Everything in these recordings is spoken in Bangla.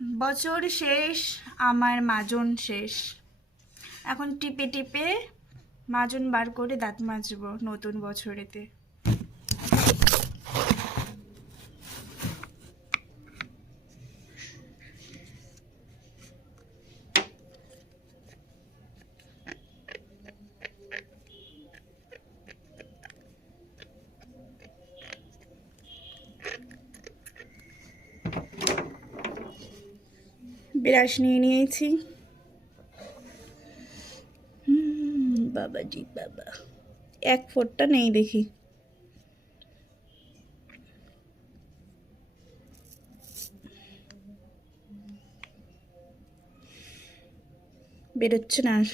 বছর শেষ, আমার মাজন শেষ। এখন টিপে টিপে মাজন বার করে দাঁত মাজবো নতুন বছরেতে। ব্রাশ নিয়ে নিয়েছি। বাবাজি বাবা এক ফোঁটটা নেই দেখি। বেরোচ্ছে না আর।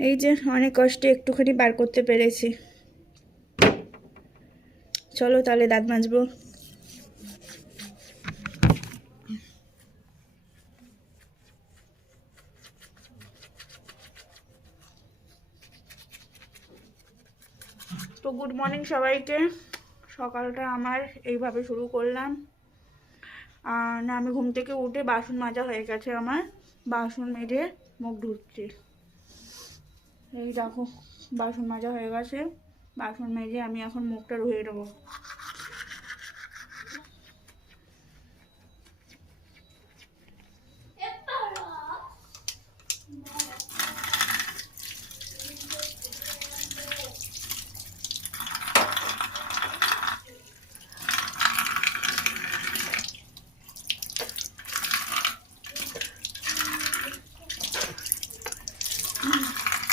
এই যে অনেক কষ্টে একটুখানি বার করতে পেরেছি। চলো তাহলে দাঁত মাজবো। তো গুড মর্নিং সবাইকে। সকালটা আমার এইভাবে শুরু করলাম। না, আমি ঘুম থেকে উঠে বাসন মাজা হয়ে গেছে আমার। বাসন মেজে মুখ ধুচ্ছি। এই দেখো, বাসন মাজা হয়ে গেছে। বাসন মেজে আমি এখন মুখটা ধুয়ে দেবো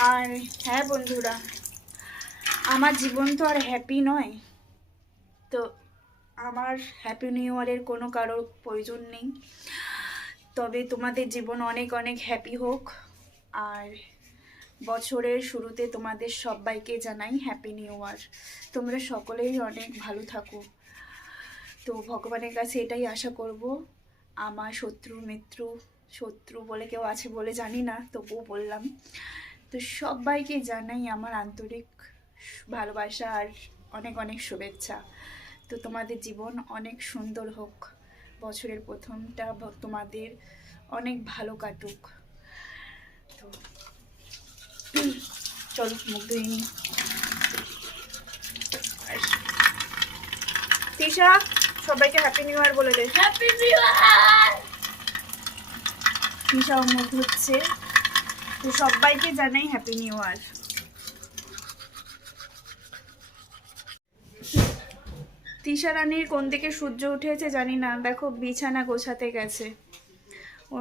আর হ্যাঁ বন্ধুরা আমার জীবন তো আর হ্যাপি নয়। তো আমার হ্যাপি নিউ ইয়ারের কোনো কারোর প্রয়োজন নেই। তবে তোমাদের জীবন অনেক অনেক হ্যাপি হোক। আর বছরের শুরুতে তোমাদের সবাইকে জানাই হ্যাপি নিউ ইয়ার তোমরা সকলেই অনেক ভালো থাকো। তো ভগবানের কাছে এটাই আশা করব। আমার শত্রু মিত্র, শত্রু বলে কেউ আছে বলে জানি না, তবুও বললাম। তো সবাইকে জানাই আমার আন্তরিক ভালোবাসা আর অনেক অনেক শুভেচ্ছা। তো তোমাদের জীবন অনেক সুন্দর হোক। বছরের প্রথমটা তোমাদের অনেক ভালো কাটুক। তো চলো মুখ ধুয়ে নিই। তিশা সবাইকে হ্যাপি নিউ ইয়ার বলে দে। হ্যাপি নিউ ইয়ার তিশাও মুখ ধুচ্ছে। তো সবাইকে জানাই হ্যাপি নিউ ইয়ার তিশা রানীর কোন দিকে সূর্য উঠেছে জানি না। দেখো, বিছানা গোছাতে গেছে। ও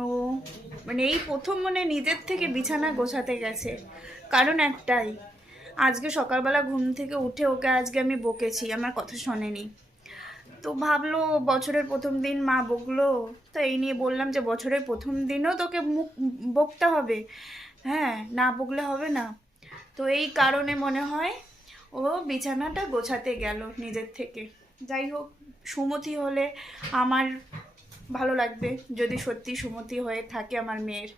মানে এই প্রথম মনে নিজের থেকে বিছানা গোছাতে গেছে। কারণ একটাই, আজকে সকালবেলা ঘুম থেকে উঠে ওকে আজকে আমি বকেছি, আমার কথা শোনেনি। তো ভাবলো, বছরের প্রথম দিন মা বকলো, তো এই নিয়ে বললাম যে বছরের প্রথম দিনও তোকে মুখ, বকতে হবে। হ্যাঁ না বকলে হবে না। তো এই কারণে মনে হয় ও বিছানাটা গোছাতে গেল নিজের থেকে। যাই হোক, সুমতি হলে আমার ভালো লাগবে যদি সত্যি সুমতি হয়ে থাকে আমার মেয়ের।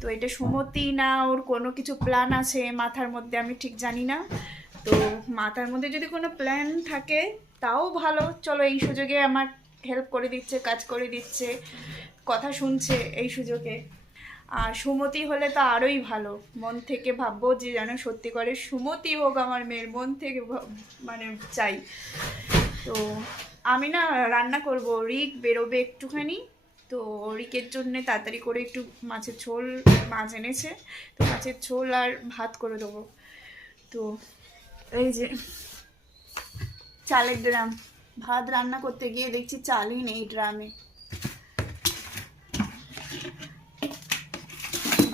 তো এটা সুমতি না, ওর কোনো কিছু প্ল্যান আছে মাথার মধ্যে আমি ঠিক জানি না। তো মাথার মধ্যে যদি কোনো প্ল্যান থাকে, তাও ভালো। চলো এই সুযোগে আমার হেল্প করে দিচ্ছে, কাজ করে দিচ্ছে, কথা শুনছে এই সুযোগে। আর সুমতি হলে তো আরোই ভালো। মন থেকে ভাববো যে যেন সত্যি করে সুমতি হোক আমার মেয়ের, মন থেকে মানে চাই। তো আমি না রান্না করব। রিক বেরোবে একটুখানি, তো রিকের জন্যে তাড়াতাড়ি করে একটু মাছের ঝোল মাছ এনেছে। তো মাছের ঝোল আর ভাত করে দেবো। তো এই যে চালের ড্রাম। ভাত রান্না করতে গিয়ে দেখছি চালই নেই ড্রামে।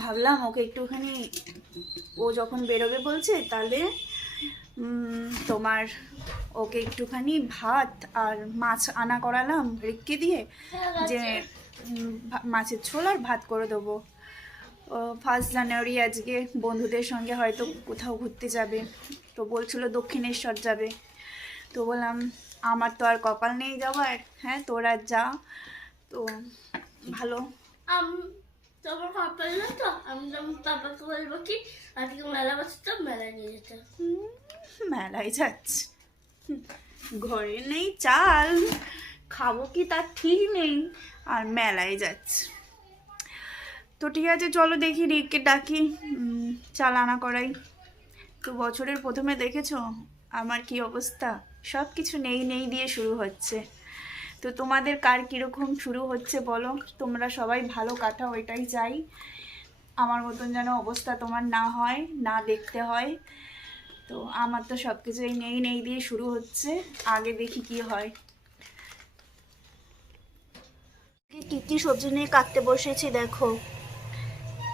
ভাবলাম ওকে একটুখানি, ও যখন বেরোবে বলছে তাহলে তোমার ওকে একটুখানি ভাত আর মাছ আনা করালাম রিক্কি দিয়ে যে মাছের ঝোল আর ভাত করে দেবো। ফার্স্ট জানুয়ারি আজকে বন্ধুদের সঙ্গে হয়তো কোথাও ঘুরতে যাবে। তো বলছিল দক্ষিণেশ্বর যাবে। তো বললাম আমার তো আর কপাল নেই যাওয়ার। হ্যাঁ তোরা যা। তো ভালো। আম তোমার পাপা তো? আমি যেমন পাপাকে বলব কি আজকে মেলা বসে তো মেলা নিয়ে যেতে মেলায় যাচ্ছে। ঘরে নেই চাল, খাব কি তার ঠিক নেই, আর মেলায় যাচ্ছে। তো ঠিক আছে, চলো দেখি রিককে ডাকি চাল আনা করাই। তো বছরের প্রথমে দেখেছ আমার কি অবস্থা? সব কিছু নেই নেই দিয়ে শুরু হচ্ছে। তো তোমাদের কার কীরকম শুরু হচ্ছে বলো? তোমরা সবাই ভালো কাটাও, এটাই চাই। আমার মতন যেন অবস্থা তোমার না হয়, না দেখতে হয়। তো আমার তো সব কিছু এই নেই নেই দিয়ে শুরু হচ্ছে। আগে দেখি কি হয়। কি কি সবজি নিয়ে কাটতে বসেছি দেখো।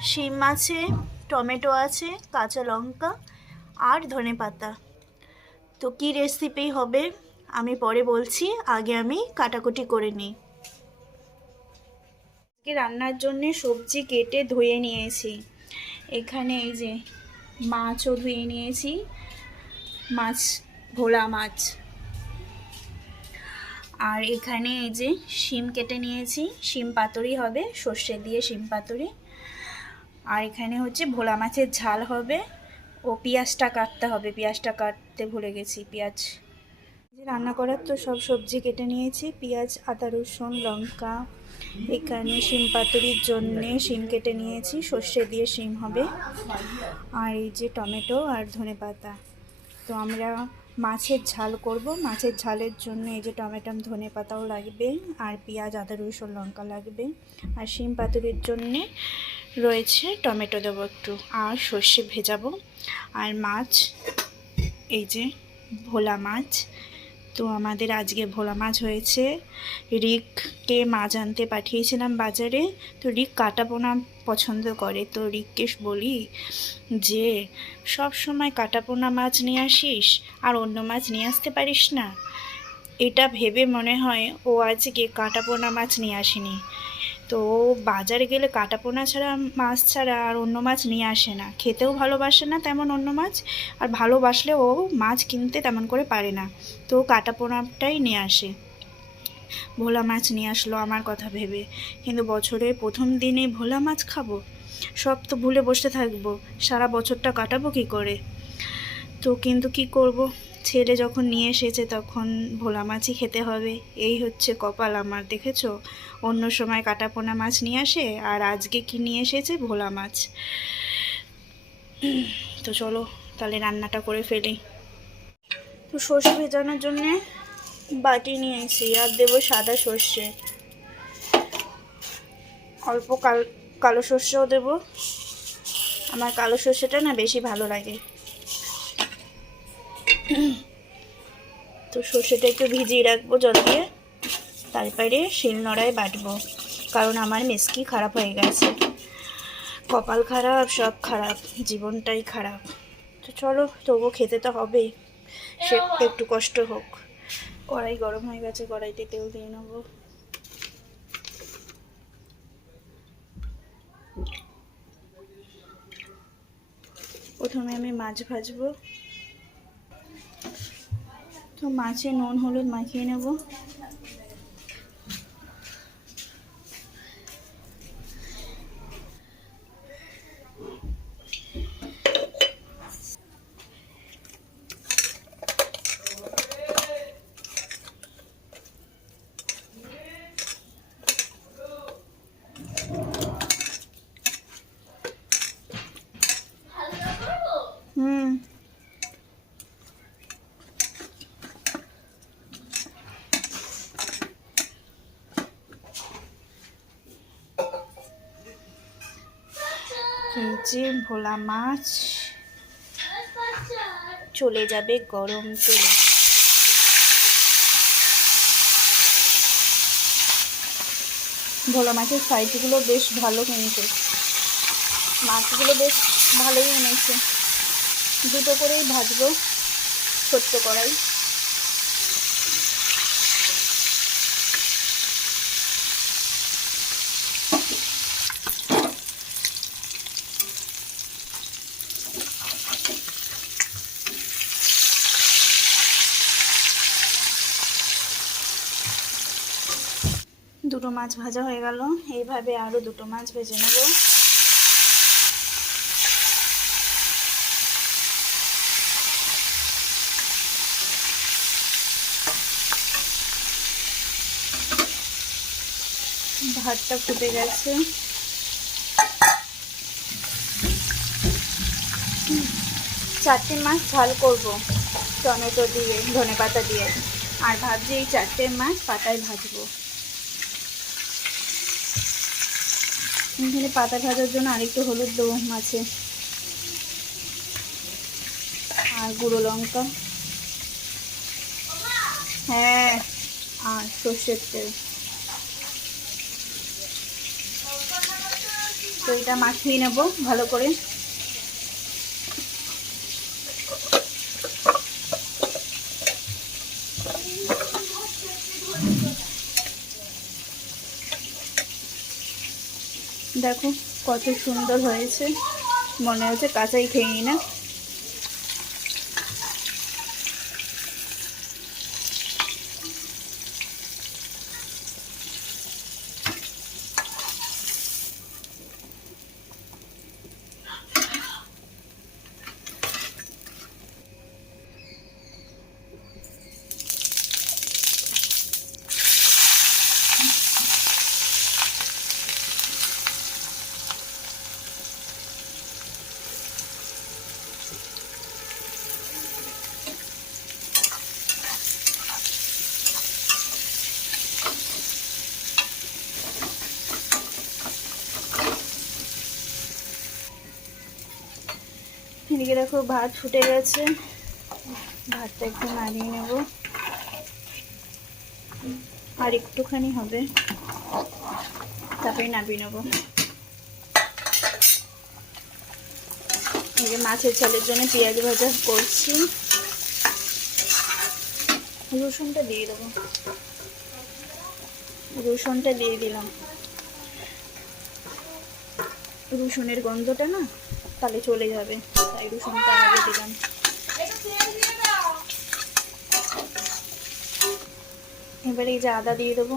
শিম আছে, টমেটো আছে, কাঁচা লঙ্কা আর ধনে পাতা। তো কি রেসিপি হবে, আমি পরে বলছি, আগে আমি কাটাকুটি করে নিই। আজকে রান্নার জন্য সবজি কেটে ধুয়ে নিয়েছি। এখানে এই যে মাছও ধুয়ে নিয়েছি। মাছ, ভোলা মাছ। আর এখানে এই যে শিম কেটে নিয়েছি, শিম পাতুরি হবে, সর্ষে দিয়ে শিম পাতুরি। আর এখানে হচ্ছে ভোলা মাছের ঝাল হবে, ও পেঁয়াজটা কাটতে হবে, পেঁয়াজটা কাটতে ভুলে গেছি, পেঁয়াজ। রান্না করার তো সব সবজি কেটে নিয়েছি, পেঁয়াজ, আদা, রসুন, লঙ্কা। এখানে শিম পাতুরির জন্যে শিম কেটে নিয়েছি, সর্ষে দিয়ে শিম হবে। আর এই যে টমেটো আর ধনে পাতা তো আমরা মাছের ঝাল করব। মাছের ঝালের জন্য এই যে টমেটাম, ধনে পাতাও লাগবে আর পেঁয়াজ, আদা, রসুন, লঙ্কা লাগবে। আর শিম পাতুরির জন্যে রয়েছে টমেটো দেবো একটু আর সর্ষে ভেজাবো। আর মাছ, এই যে ভোলা মাছ তো আমাদের আজকে ভোলা মাছ হয়েছে। রিককে মাছ আনতে পাঠিয়েছিলাম বাজারে। তো রিক কাটা পোনা পছন্দ করে। তো রিককে বলি যে, সব সময় কাটা পোনা মাছ নিয়ে আসিস আর অন্য মাছ নিয়ে আসতে পারিস না। এটা ভেবে মনে হয় ও আজকে কাটা পোনা মাছ নিয়ে আসেনি। তো বাজারে গেলে কাটা পোনা ছাড়া মাছ ছাড়া আর অন্য মাছ নিয়ে আসে না। খেতেও ভালোবাসে না তেমন অন্য মাছ, আর ভালোবাসলে ও মাছ কিনতে তেমন করে পারে না। তো ও কাটা পোনাটাই নিয়ে আসে। ভোলা মাছ নিয়ে আসলো আমার কথা ভেবে। কিন্তু বছরের প্রথম দিনে ভোলা মাছ খাব? সব তো ভুলে বসে থাকব। সারা বছরটা কাটাবো কি করে? তো কিন্তু কি করব? ছেলে যখন নিয়ে এসেছে তখন ভোলা মাছই খেতে হবে। এই হচ্ছে কপাল আমার, দেখেছ? অন্য সময় কাটাপোনা মাছ নিয়ে আসে আর আজকে কি নিয়ে এসেছে? ভোলা মাছ। তো চলো, তাহলে রান্নাটা করে ফেলি। তো সর্ষে ভেজানোর জন্যে বাটি নিয়ে এসি আর দেবো সাদা সর্ষে। অল্প কাল, কালো সর্ষেও দেবো। আমার কালো সর্ষেটা না বেশি ভালো লাগে। তো সর্ষেটা একটু ভিজিয়ে রাখব জল দিয়ে। তারপরে শিলনোড়ায় বাটবো, কারণ আমার মেসকি খারাপ হয়ে গেছে। কপাল খারাপ, সব খারাপ, জীবনটাই খারাপ। তো চলো, তবু খেতে তো হবে। সে একটু কষ্ট হোক। কড়াই গরম হয়ে গেছে, কড়াইতে তেল দিয়ে নেব। প্রথমে আমি মাছ ভাজবো। মাছে নুন হলুদ মাখিয়ে নেব। এই যে ভোলা মাছ চলে যাবে গরম তেলে। ভোলা মাছের সাইজগুলো বেশ ভালো কিনেছে মাছগুলো বেশ ভালোই এনেছে। দুটো করেই ভাজবো ছোট্ট কড়াই। মাছ ভাজা হয়ে গেল। এইভাবে আরও দুটো মাছ ভেজে নেব। ভাতটা ফুটে গেছে। চারটে মাছ ঝাল করব, টমেটো দিয়ে ধনে পাতা দিয়ে। আর ভাবছি এই চারটে মাছ পাতায় ভাজবো। এখানে পাতা ভাজার জন্য আরেকটু হলুদ দেবো মাছে আর গুঁড়ো লঙ্কা। হ্যাঁ আর সর্ষের তেল। তো এটা মাখিয়ে নেব ভালো করে। দেখো কত সুন্দর হয়েছে। মনে হচ্ছে কাঁচাই খেয়ে না। এদিকে দেখো ভাত ফুটে গেছে। ভাতটা একটু নাড়িয়ে নেব। আর একটুখানি হবে। তারপরে নামিয়ে নেব। যে মাছের চালের জন্য পেঁয়াজ ভাজা করছি। রসুনটা দিয়ে দেবো। রসুনটা দিয়ে দিলাম। রসুনের গন্ধটা না তাহলে চলে যাবে। তাই রসুনটা দিলাম। এবারে এই যে আদা দিয়ে দেবো।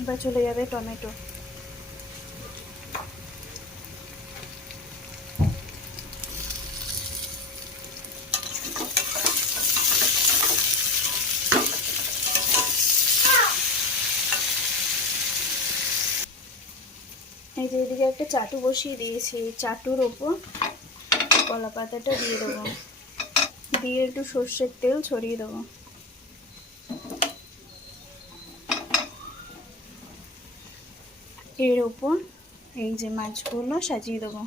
এবার চলে যাবে টমেটো এই যে এদিকে একটা চাটু বসিয়ে দিয়েছি চাটুর ওপর কলা পাতাটা দিয়ে দেবো। দিয়ে একটু সর্ষের তেল ছড়িয়ে দেবো। এর ওপর এই যে মাছগুলো সাজিয়ে দেবো।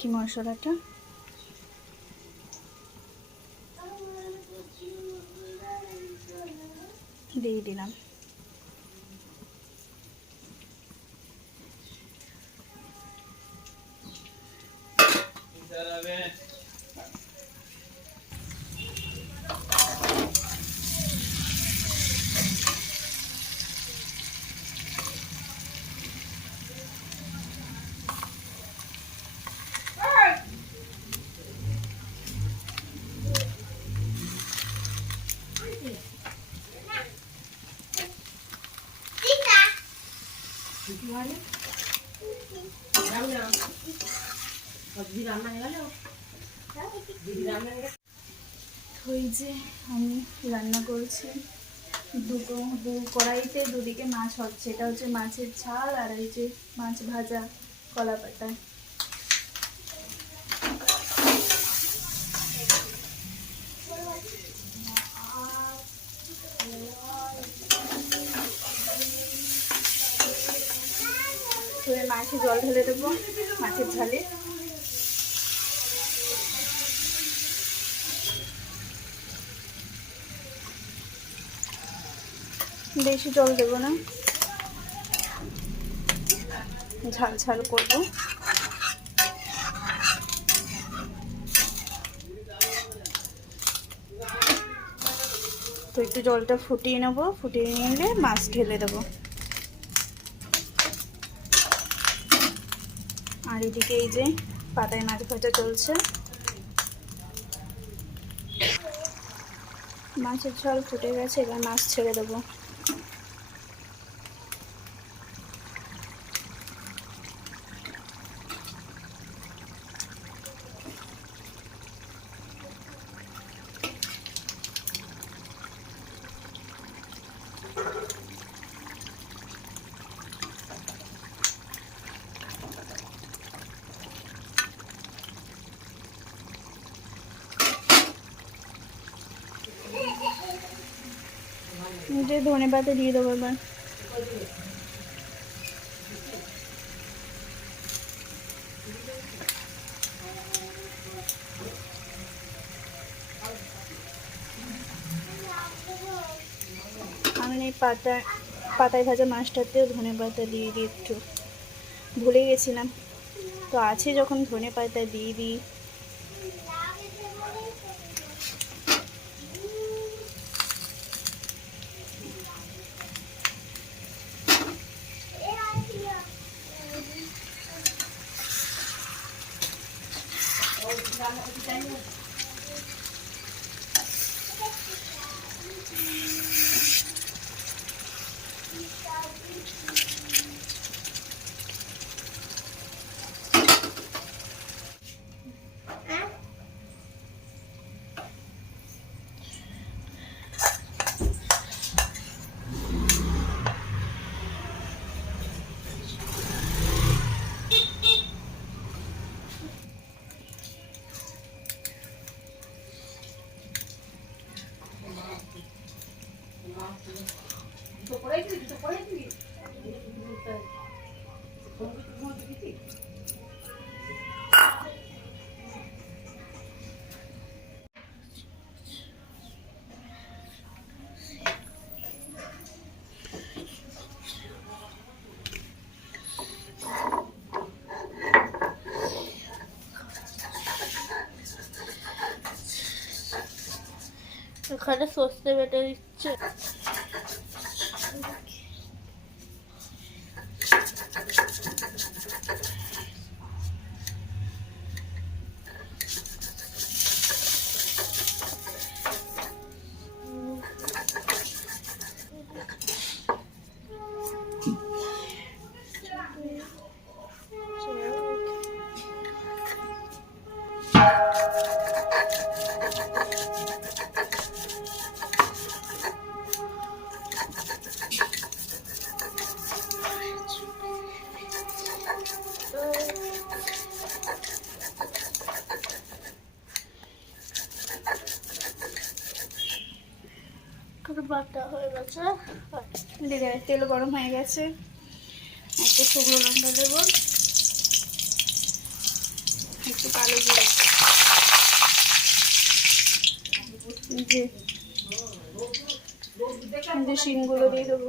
বাকি মশলাটা? দিয়ে দিলাম। ওই যে আমি রান্না করছি, দুটো দু কড়াইতে, দুদিকে মাছ হচ্ছে। এটা হচ্ছে মাছের ঝাল আর এই যে মাছ ভাজা কলা পাতা এবার মাছে জল ঢেলে দেবো, মাছের ঝালে। বেশি জল দেবো না। ঝাল ঝাল করব। তো একটু জলটা ফুটিয়ে নেব, ফুটিয়ে নিলে মাছ ঢেলে দেবো। আর এদিকে এই যে পাতায় মাছ ভাজা চলছে। মাছের ঝাল ফুটে গেছে, এবার মাছ ছেড়ে দেবো যে ধনে পাতা দিয়ে দেবো এবার। এই পাতা পাতায় ভাজা মাছটাতেও ধনে পাতা দিয়ে দিই একটু। ভুলে গেছিলাম। তো আছে যখন ধনে পাতা দিয়ে দিই। এখানে সর্ষে বেটে দিচ্ছে বাটা হয়ে গেছে। দিলে তেল গরম হয়ে গেছে। একটু শুকনো লঙ্কা দেবো। একটু কালো জিরে। যে শিমগুলো দিয়ে দেবো।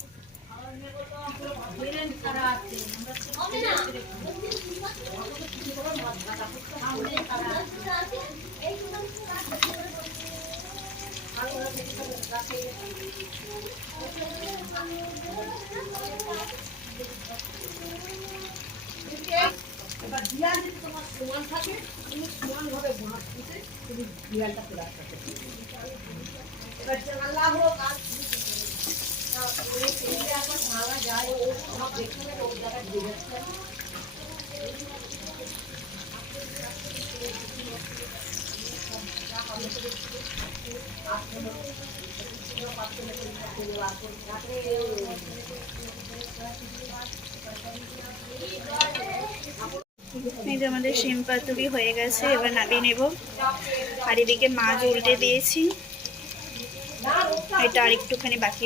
এবার তোমার সমান থাকে তুমি সমানভাবে তুমি জানলা হোক আর এই আমাদের শিম পাতুরি হয়ে গেছে, এবার নামিয়ে নেব। আর এদিকে মাছ উল্টে দিয়েছি। এটা আর একটুখানি বাকি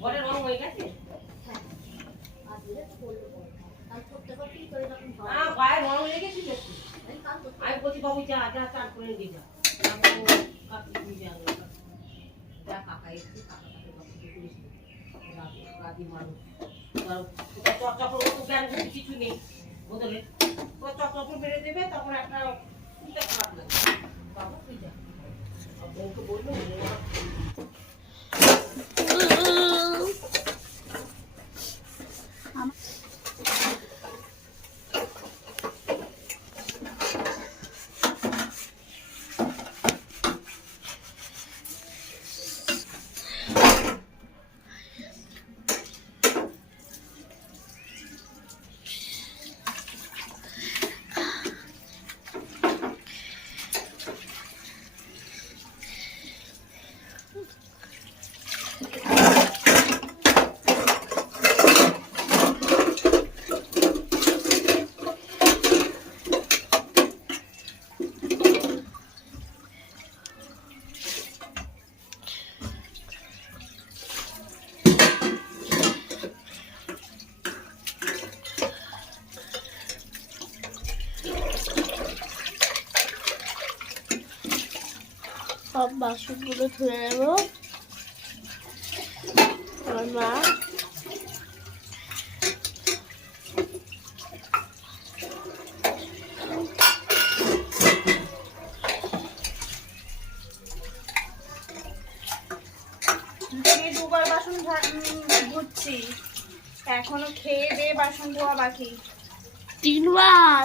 ঘরে রং হয়ে গেছে না গায়ে রং লেগেছিল একটু। আমি বলছি, বাবু, যা যা করিস নি। মানুষ। আর চর্চা করব তো জ্ঞান বুদ্ধি কিছু নেই ওদের ওরা চর্চা করে মেরে দেবে তখন একটা খারাপ লাগে বাবু বাসনগুলো ধুয়ে নেব। আমার মা। দুবার বাসন ধুচ্ছি। এখনও খেয়ে দিয়ে বাসন ধোয়া বাকি। তিনবার।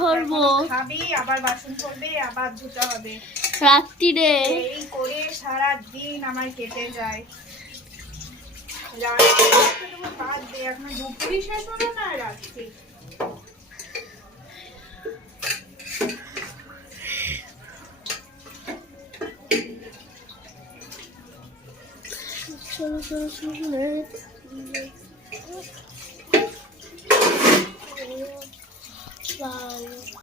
ধরবো। খাবি আবার বাসন ধরবে আবার ধুতে হবে। রাত্রিরে এই করে সারা দিন আমার কেটে যায়। বাদ দে? এখন দুপুরই শেষ হলো না রাত্রি? ছোট শুনে ভালো